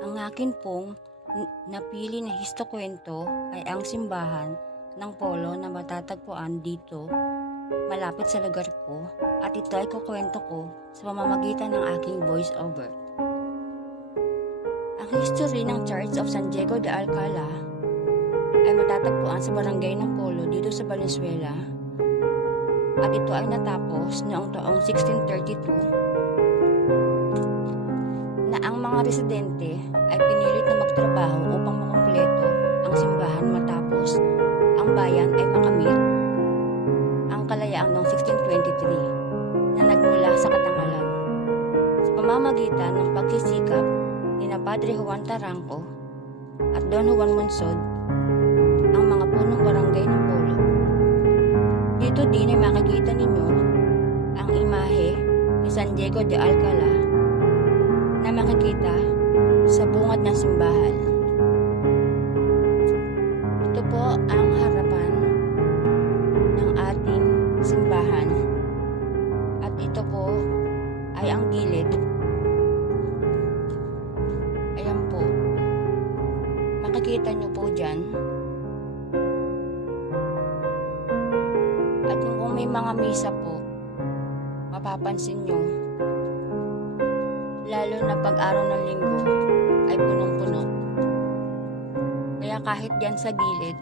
Ang akin pong napili na histokwento ay ang simbahan ng Polo na matatagpuan dito malapit sa lugar ko, at ito ay kukwento ko sa pamamagitan ng aking voice-over. Ang history ng Church of San Diego de Alcala ay matatagpuan sa barangay ng Polo dito sa Valenzuela, at ito ay natapos noong taong 1632 na ang mga residente ay pinilit na magtrabaho upang makumpleto ang simbahan matapos ang bayan ay makamit ang kalayaan noong 1623 na nagmula sa katangalan. Sa pamamagitan ng pagsisikap ni na Padre Juan Taranco at Don Juan Monsod, ang mga punong barangay ng Polo. Dito din ay makikita ninyo ang imahe ni San Diego de Alcala na makikita sa bungad ng simbahan. Ito po ang harapan ng ating simbahan, at ito po ay ang gilid. Ayan po, makikita nyo po dyan. At kung may mga misa po, mapapansin nyo, lalo na pag-araw ng linggo ay punong-puno. Kaya kahit dyan sa gilid,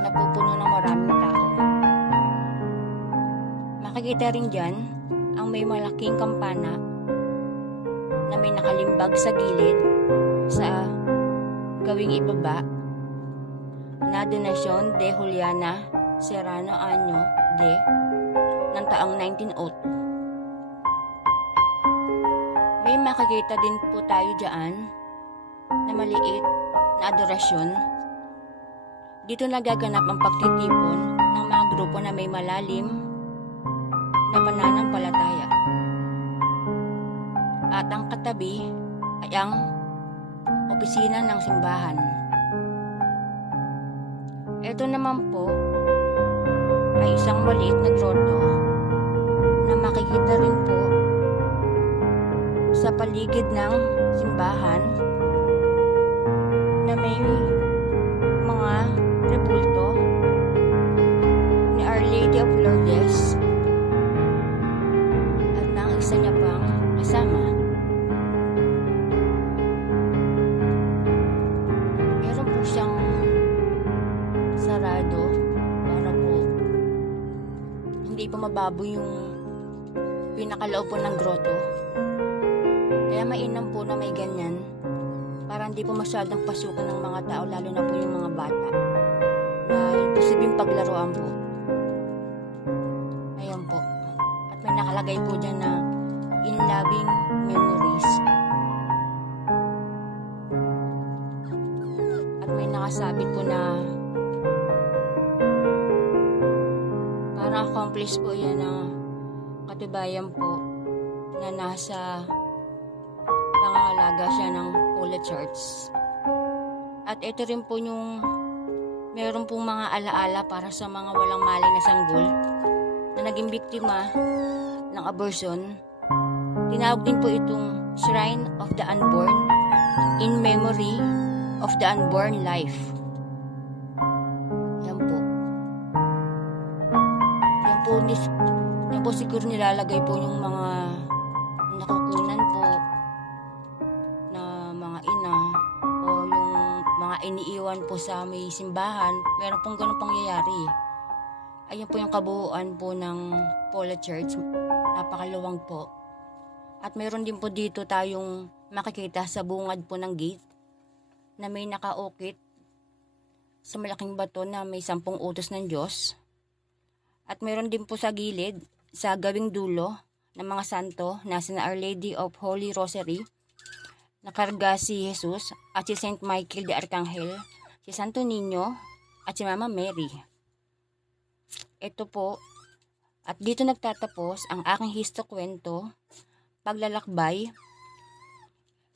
napupuno ng maraming tao. Makikita rin dyan ang may malaking kampana na may nakalimbag sa gilid sa gawing ibaba na Donasyon de Juliana Serrano Año de ng taong 1902. May makikita din po tayo dyan na maliit na adorasyon. Dito nagaganap ang pagtitipon ng mga grupo na may malalim na pananampalataya. At ang katabi ay ang opisina ng simbahan. Ito naman po ay isang maliit na grotto na makikita rin po sa paligid ng simbahan na may mga rebulto ni Our Lady of Lourdes at ng isa niya pang kasama. Meron po siyang sarado para po hindi pa mababo yung pinakaloob po ng grotto. Kaya mainam po na may ganyan para hindi po masyadong pasukan ng mga tao, lalo na po yung mga bata na posibleng paglaruan po. Ayan po. At may nakalagay po dyan na in loving memories. At may nakasabit po na parang accomplish po yan na katibayan po na nasa pangangalaga siya ng Polo Church. At ito rin po yung meron pong mga alaala para sa mga walang malay na sanggol na naging biktima ng abortion. Tinawag din po itong Shrine of the Unborn in memory of the unborn life. Yan po. Yan po siguro nilalagay po yung mga nakukunan po na mga ina o yung mga iniiwan po sa may simbahan. Meron pong ganun pangyayari. Ayun po yung kabuuan po ng Polo Church. Napakaluwang po. At meron din po dito tayong makikita sa bungad po ng gate na may nakaukit sa malaking bato na may 10 utos ng Diyos. At meron din po sa gilid, sa gawing dulo ng mga santo na sina Our Lady of Holy Rosary, nakarga si Jesus at si Saint Michael de Arcangel, si Santo Niño at si Mama Mary. Ito po, at dito nagtatapos ang aking histokwento, paglalakbay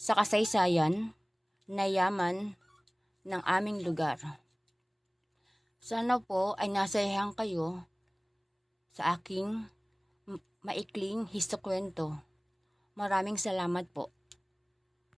sa kasaysayan na yaman ng aming lugar. Sana po ay nasayahan kayo sa aking maikling histokwento. Maraming salamat po.